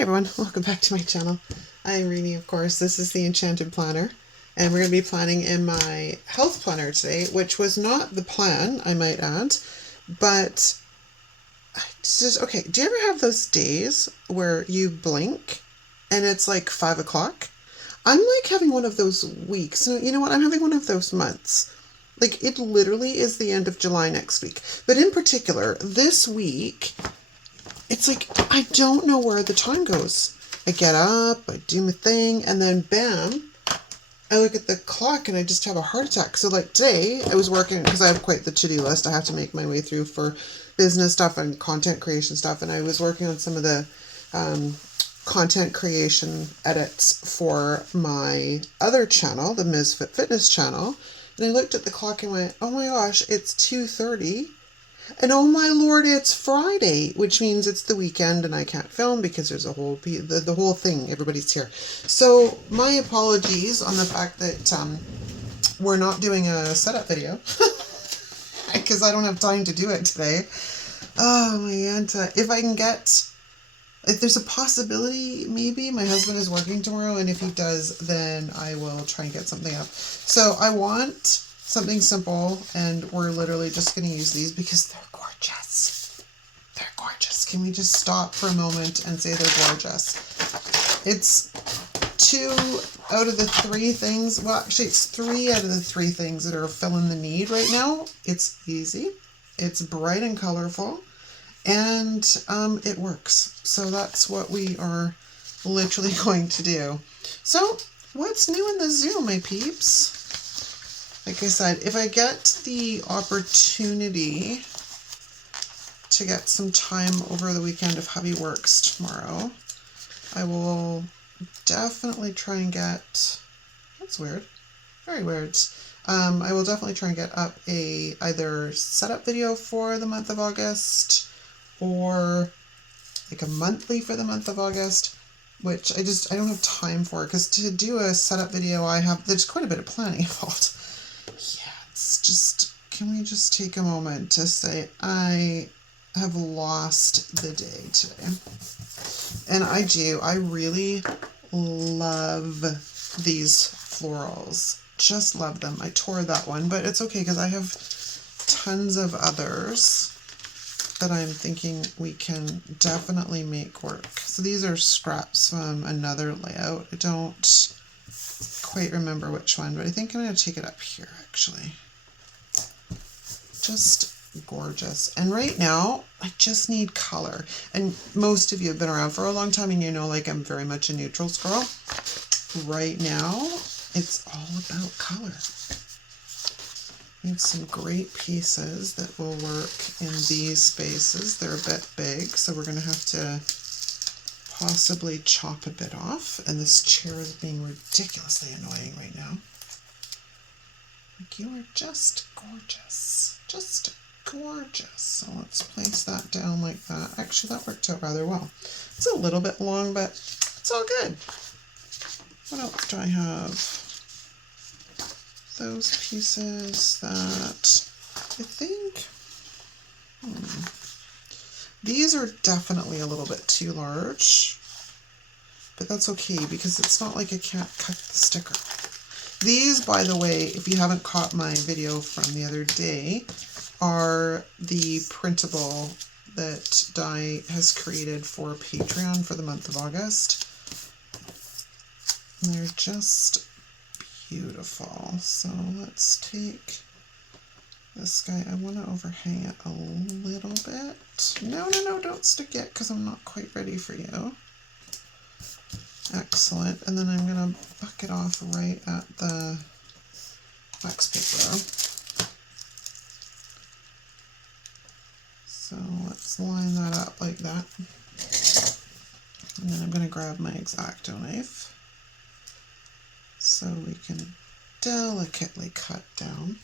Hi everyone, welcome back to my channel. I'm Rini, of course. This is the Enchanted planner, and we're going to be planning in my health planner today, which was not the plan, I might add, but okay, do you ever have those days where you blink and it's like 5 o'clock? I'm like having one of those weeks. No, you know what? I'm having one of those months. Like, it literally is the end of July next week. But in particular, this week, it's like, I don't know where the time goes. I get up, I do my thing, and then bam, I look at the clock and I just have a heart attack. So like today, I was working, because I have quite the to-do list I have to make my way through for business stuff and content creation stuff, and I was working on some of the content creation edits for my other channel, the Misfit Fitness channel, and I looked at the clock and went, oh my gosh, it's 2:30. And oh my lord, it's Friday, which means it's the weekend and I can't film because there's a whole, the whole thing, everybody's here. So my apologies on the fact that we're not doing a setup video because I don't have time to do it today. Oh my Anta, if there's a possibility, maybe my husband is working tomorrow, and if he does, then I will try and get something up. So I want something simple, and we're literally just going to use these because they're gorgeous. They're gorgeous. Can we just stop for a moment and say they're gorgeous? It's 2 out of the 3 things. Well, actually, it's 3 out of the 3 things that are filling the need right now. It's easy. It's bright and colorful. And it works. So that's what we are literally going to do. So what's new in the Zoom, my peeps? Like I said, if I get the opportunity to get some time over the weekend if hubby works tomorrow, I will definitely try and get, that's weird, very weird. I will definitely try and get up a either setup video for the month of August or like a monthly for the month of August, which I don't have time for, because to do a setup video there's quite a bit of planning involved. Yeah, it's just, can we just take a moment to say I have lost the day today. And I really love these florals. Just love them. I tore that one, but it's okay because I have tons of others that I'm thinking we can definitely make work. So these are scraps from another layout. I don't quite remember which one, but I think I'm going to take it up here actually. Just gorgeous. And right now I just need color. And most of you have been around for a long time and you know, like, I'm very much a neutrals girl. Right now it's all about color. We have some great pieces that will work in these spaces. They're a bit big, so we're going to have to possibly chop a bit off. And this chair is being ridiculously annoying right now. Like, you are just gorgeous. Just gorgeous. So let's place that down like that. Actually, that worked out rather well. It's a little bit long, but it's all good. What else do I have? Those pieces that I think, these are definitely a little bit too large, but that's okay because it's not like I can't cut the sticker. These, by the way, if you haven't caught my video from the other day, are the printable that Di has created for Patreon for the month of August. And they're just beautiful. So let's take this guy. I want to overhang it a little bit. No, don't stick yet because I'm not quite ready for you. Excellent. And then I'm going to buck it off right at the wax paper. So let's line that up like that. And then I'm going to grab my X-Acto knife so we can delicately cut down.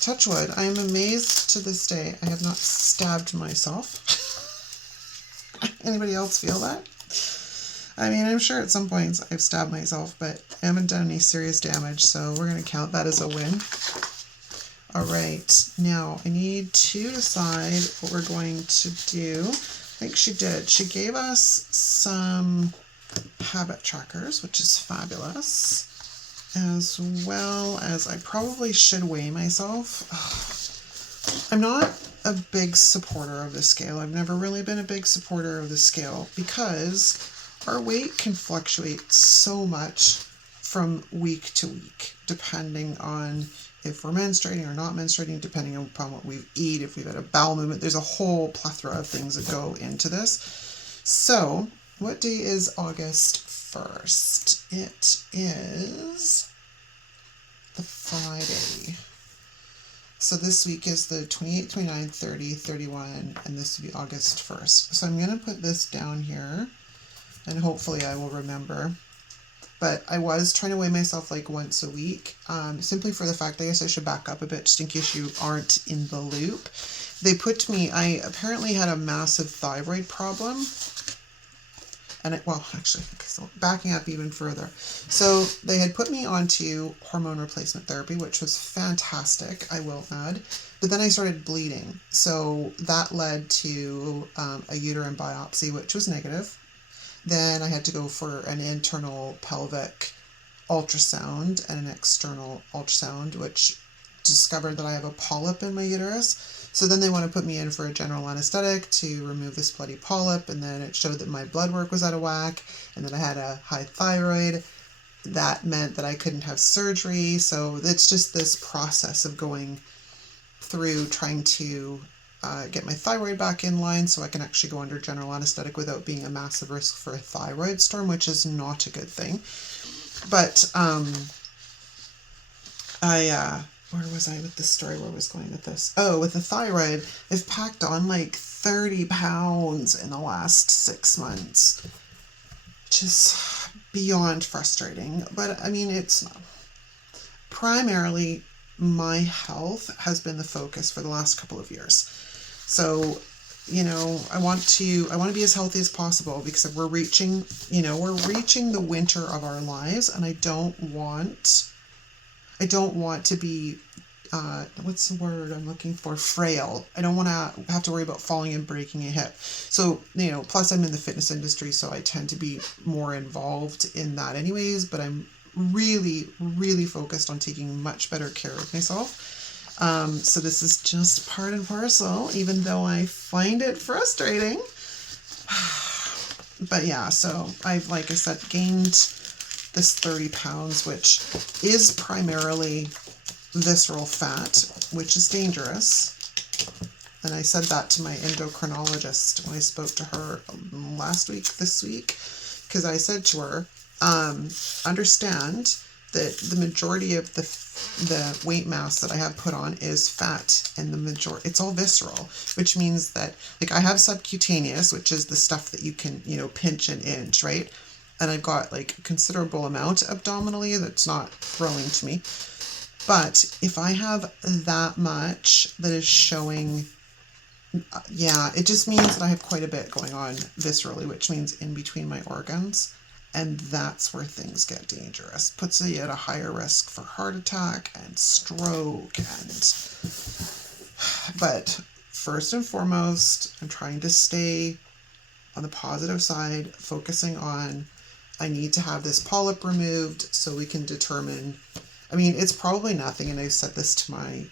Touch wood, I am amazed to this day I have not stabbed myself. Anybody else feel that? I mean, I'm sure at some points I've stabbed myself, but I haven't done any serious damage, so we're going to count that as a win. Alright, now I need to decide what we're going to do. think she did. She gave us some habit trackers, which is fabulous, as well as I probably should weigh myself. I'm not a big supporter of the scale. I've never really been a big supporter of the scale because our weight can fluctuate so much from week to week, depending on if we're menstruating or not menstruating, depending upon what we eat, if we've had a bowel movement. There's a whole plethora of things that go into this. So, what day is August 1st? It is the Friday. So this week is the 28th, 29th, 30, 31, and this will be August 1st. So I'm going to put this down here, and hopefully I will remember. But I was trying to weigh myself like once a week, simply for the fact, I guess I should back up a bit just in case you aren't in the loop. I apparently had a massive thyroid problem. And so backing up even further. So they had put me onto hormone replacement therapy, which was fantastic, I will add. But then I started bleeding. So that led to a uterine biopsy, which was negative. Then I had to go for an internal pelvic ultrasound and an external ultrasound, which discovered that I have a polyp in my uterus. So then they want to put me in for a general anesthetic to remove this bloody polyp, and then it showed that my blood work was out of whack and that I had a high thyroid. That meant that I couldn't have surgery. So it's just this process of going through trying to get my thyroid back in line so I can actually go under general anesthetic without being a massive risk for a thyroid storm, which is not a good thing. But where was I with this story? Where I was going with this? Oh, with the thyroid, I've packed on like 30 pounds in the last 6 months. Just beyond frustrating. But I mean, it's not. Primarily, my health has been the focus for the last couple of years. So, I want to be as healthy as possible because we're reaching the winter of our lives, and I don't want to be, what's the word I'm looking for? Frail. I don't want to have to worry about falling and breaking a hip. So, plus I'm in the fitness industry, so I tend to be more involved in that anyways, but I'm really, really focused on taking much better care of myself. So this is just part and parcel, even though I find it frustrating. But yeah, so I've, like I said, gained this 30 pounds, which is primarily visceral fat, which is dangerous. And I said that to my endocrinologist when I spoke to her this week, because I said to her, understand that the majority of the weight mass that I have put on is fat, and it's all visceral, which means that, like, I have subcutaneous, which is the stuff that you can, pinch and inch, right? And I've got like a considerable amount abdominally that's not throwing to me. But if I have that much that is showing, it just means that I have quite a bit going on viscerally, which means in between my organs. And that's where things get dangerous. Puts you at a higher risk for heart attack and stroke. But first and foremost, I'm trying to stay on the positive side, focusing on, I need to have this polyp removed so we can determine, it's probably nothing, and I've said this to my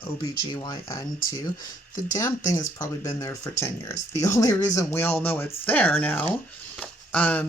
OBGYN too. The damn thing has probably been there for 10 years. The only reason we all know it's there now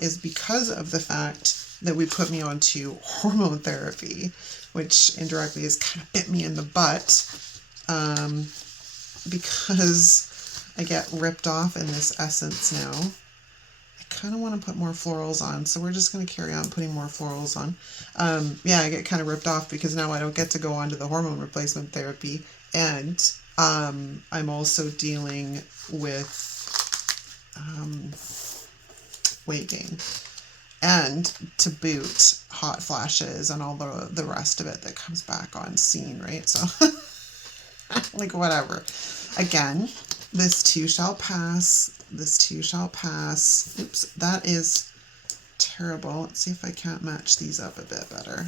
is because of the fact that we put me onto hormone therapy, which indirectly has kind of bit me in the butt, because I get ripped off in this essence now. I kind of want to put more florals on, so we're just going to carry on putting more florals on. I get kind of ripped off because now I don't get to go on to the hormone replacement therapy, and I'm also dealing with weight gain, and to boot, hot flashes and all the rest of it that comes back on scene, right? So like, whatever. Again, this too shall pass. Oops, that is terrible. Let's see if I can't match these up a bit better.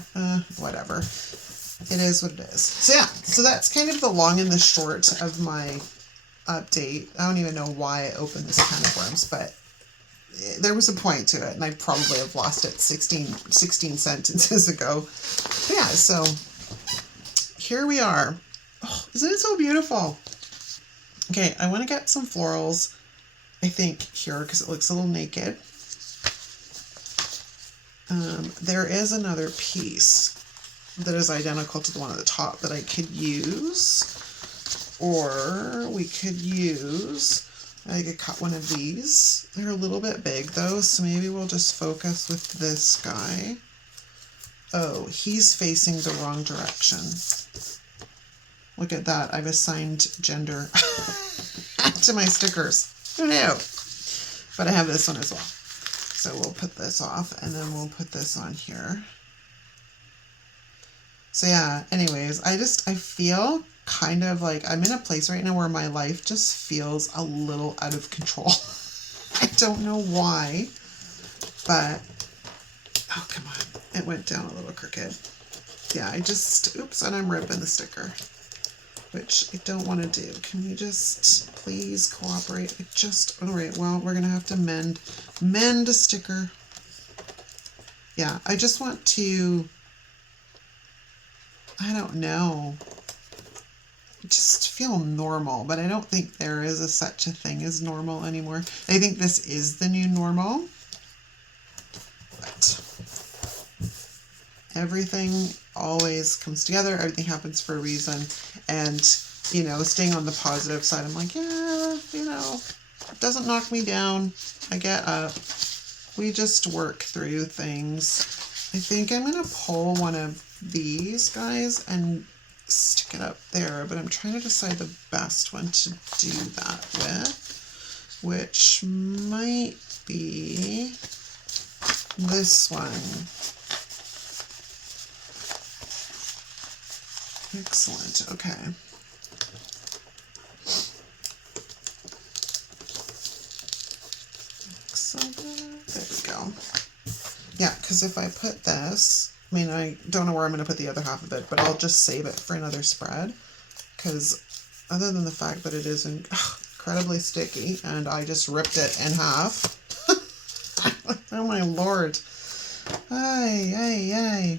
Whatever. It is what it is. So yeah, so that's kind of the long and the short of my update. I don't even know why I opened this can of worms, but there was a point to it, and I probably have lost it 16 sentences ago. But yeah, so here we are. Oh, isn't it so beautiful? Okay, I want to get some florals, I think, here, because it looks a little naked. There is another piece that is identical to the one at the top that I could use. Or we could use, I could cut one of these. They're a little bit big though, so maybe we'll just focus with this guy. Oh, he's facing the wrong direction. Look at that, I've assigned gender to my stickers. Who knew? But I have this one as well. So we'll put this off, and then we'll put this on here. So yeah, anyways, I feel kind of like I'm in a place right now where my life just feels a little out of control. I don't know why, but, oh, come on. It went down a little crooked. Yeah, oops, and I'm ripping the sticker, which I don't want to do. Can you just please cooperate? All right, well, we're going to have to mend a sticker. Yeah, I just want to, I don't know, just feel normal, but I don't think there is such a thing as normal anymore. I think this is the new normal, but everything always comes together. Everything happens for a reason. And, you know, staying on the positive side, I'm like, yeah, you know, it doesn't knock me down. I get up. We just work through things. I think I'm going to pull one of these guys and stick it up there, but I'm trying to decide the best one to do that with, which might be this one. Excellent. Okay. Excellent. There we go. Yeah, because if I put this, I mean, I don't know where I'm going to put the other half of it, but I'll just save it for another spread, because other than the fact that it is incredibly sticky, and I just ripped it in half. Oh my lord. Ay, ay, ay.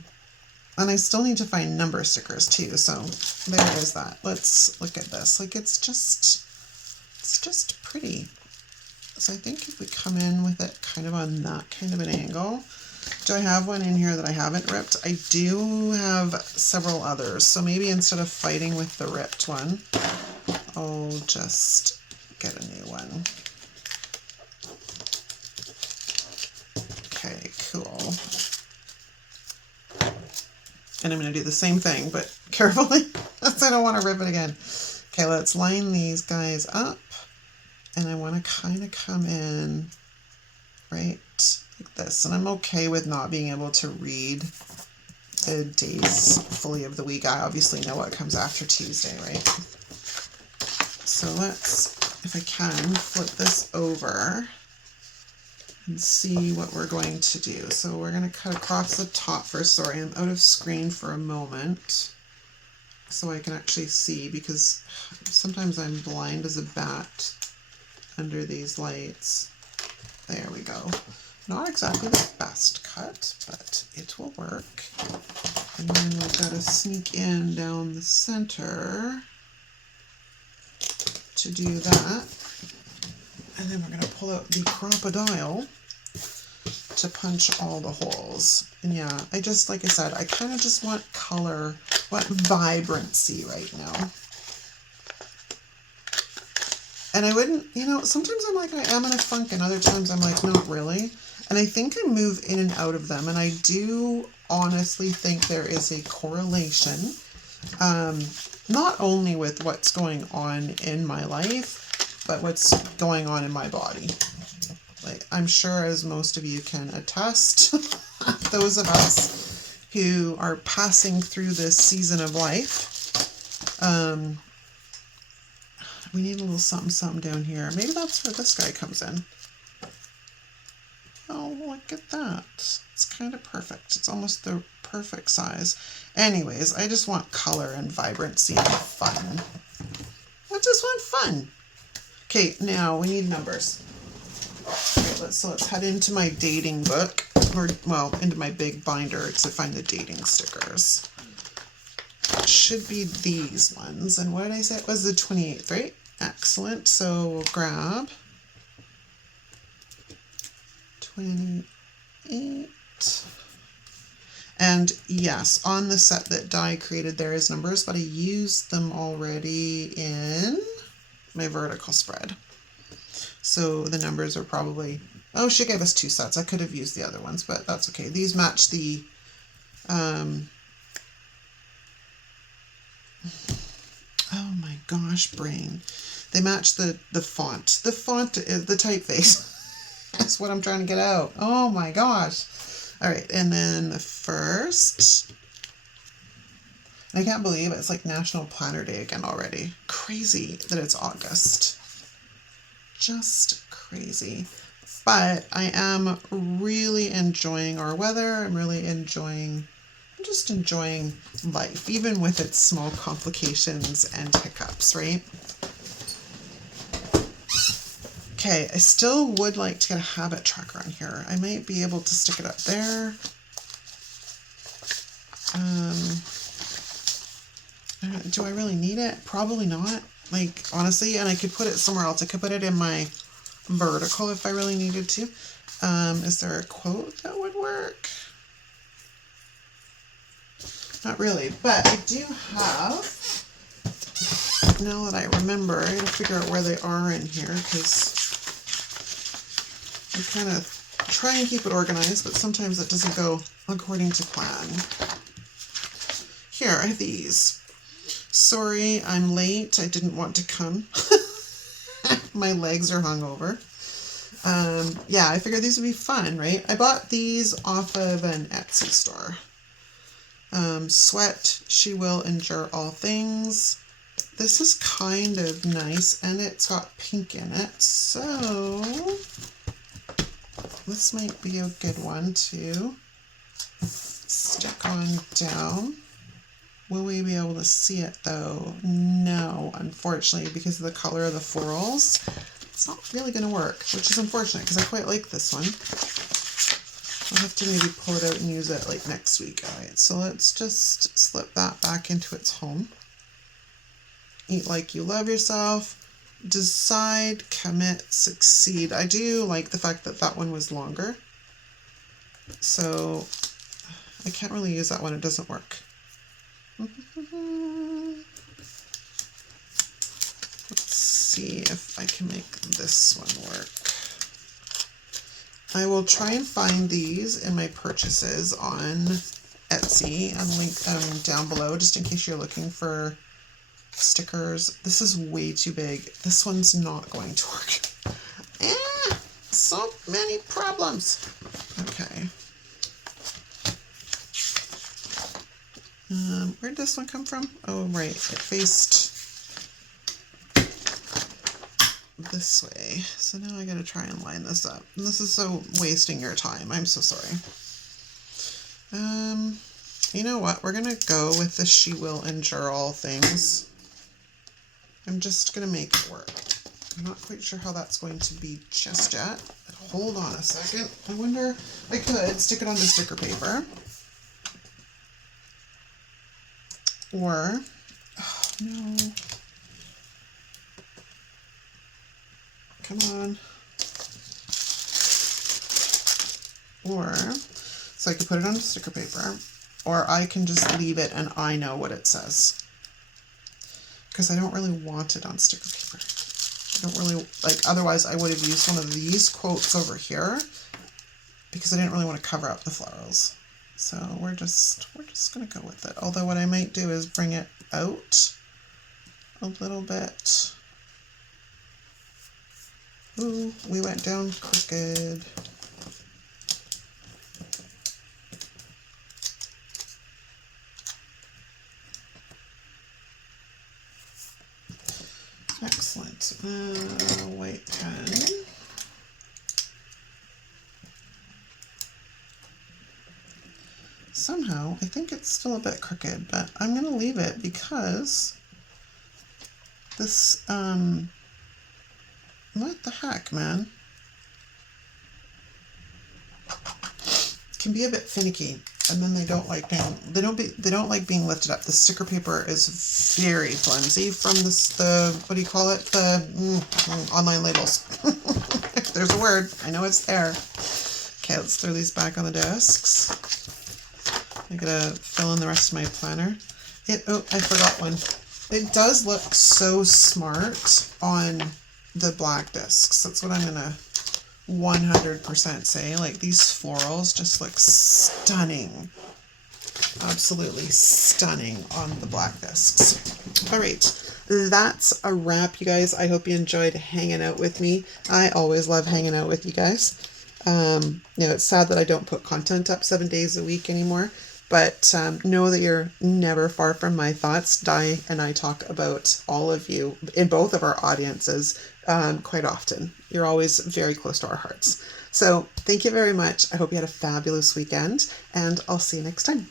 And I still need to find number stickers too, so there is that. Let's look at this. Like, it's just pretty. So I think if we come in with it kind of on that kind of an angle. Do I have one in here that I haven't ripped? I do have several others, so maybe instead of fighting with the ripped one, I'll just get a new one. Okay, cool. And I'm going to do the same thing, but carefully, because I don't want to rip it again. Okay, let's line these guys up, and I want to kind of come in right like this. And I'm okay with not being able to read the days fully of the week. I obviously know what comes after Tuesday, right? So let's, if I can, flip this over and see what we're going to do. So we're going to cut across the top first. Sorry, I'm out of screen for a moment so I can actually see, because sometimes I'm blind as a bat under these lights. There we go. Not exactly the best cut, but it will work. And then we've got to sneak in down the center to do that. And then we're going to pull out the crocodile to punch all the holes. And yeah, I just, like I said, I kind of just want color, want vibrancy right now. And I wouldn't, you know, sometimes I'm like, I am in a funk, and other times I'm like, not really. And I think I move in and out of them. And I do honestly think there is a correlation, not only with what's going on in my life, but what's going on in my body. Like, I'm sure, as most of you can attest, those of us who are passing through this season of life, we need a little something, something down here. Maybe that's where this guy comes in. Oh, look at that. It's kind of perfect. It's almost the perfect size. Anyways, I just want color and vibrancy and fun. I just want fun. Okay, now we need numbers. Okay, let's head into my dating book, or well, into my big binder to find the dating stickers. It should be these ones. And what did I say? It was the 28th, right? Excellent. So we'll grab 28. And yes, on the set that Di created, there is numbers, but I used them already in my vertical spread. So the numbers are probably, oh, she gave us 2 sets. I could have used the other ones, but that's okay. These match the, oh my gosh, brain. They match the font. The font is the typeface. That's what I'm trying to get out. Oh my gosh. All right, and then the first, I can't believe it's like National Planner Day again already. Crazy that it's August. Just crazy. But I am really enjoying our weather. I'm just enjoying life, even with its small complications and hiccups, right? Okay, I still would like to get a habit tracker on here. I might be able to stick it up there. Do I really need it? Probably not. Like, honestly, and I could put it somewhere else. I could put it in my vertical if I really needed to. Is there a quote that would work? Not really, but I do have, now that I remember, I gotta figure out where they are in here, because I kind of try and keep it organized, but sometimes it doesn't go according to plan. Here, I have these. Sorry, I'm late. I didn't want to come. My legs are hungover. Yeah, I figured these would be fun, right? I bought these off of an Etsy store. Sweat, she will endure all things. This is kind of nice, and it's got pink in it, so this might be a good one to stick on down. Will we be able to see it though? No, unfortunately, because of the color of the florals. It's not really going to work, which is unfortunate because I quite like this one. I'll have to maybe pull it out and use it like next week. All right, so let's just slip that back into its home. Eat like you love yourself. Decide, commit, succeed. I do like the fact that that one was longer. So I can't really use that one. It doesn't work. Let's see if I can make this one work. I will try and find these in my purchases on Etsy and link them down below just in case you're looking for stickers. This is way too big. This one's not going to work. So many problems. Okay. Where'd this one come from? Oh, right. It faced this way. So now I gotta try and line this up. And this is so wasting your time. I'm so sorry. You know what? We're gonna go with the she will endure all things. I'm just gonna make it work. I'm not quite sure how that's going to be just yet. Hold on a second. I wonder, I could stick it onto sticker paper. Or, oh no. Come on. Or, so I could put it on sticker paper, or I can just leave it and I know what it says. Because I don't really want it on sticker paper. I don't really, like, otherwise I would have used one of these quotes over here because I didn't really want to cover up the florals. So we're just going to go with it. Although what I might do is bring it out a little bit. Ooh, we went down crooked. Excellent. White pen. Somehow, I think it's still a bit crooked, but I'm going to leave it because this What the heck, man? Can be a bit finicky, and then they don't like being lifted up. The sticker paper is very flimsy from the what do you call it? The online labels. There's a word. I know it's there. Okay, let's throw these back on the desks. I'm gonna fill in the rest of my planner. Oh, I forgot one. It does look so smart on the black discs. That's what I'm gonna 100% say. Like, these florals just look stunning. Absolutely stunning on the black discs. All right, that's a wrap, you guys. I hope you enjoyed hanging out with me. I always love hanging out with you guys. It's sad that I don't put content up 7 days a week anymore, but know that you're never far from my thoughts. Di and I talk about all of you in both of our audiences quite often. You're always very close to our hearts. So thank you very much. I hope you had a fabulous weekend, and I'll see you next time.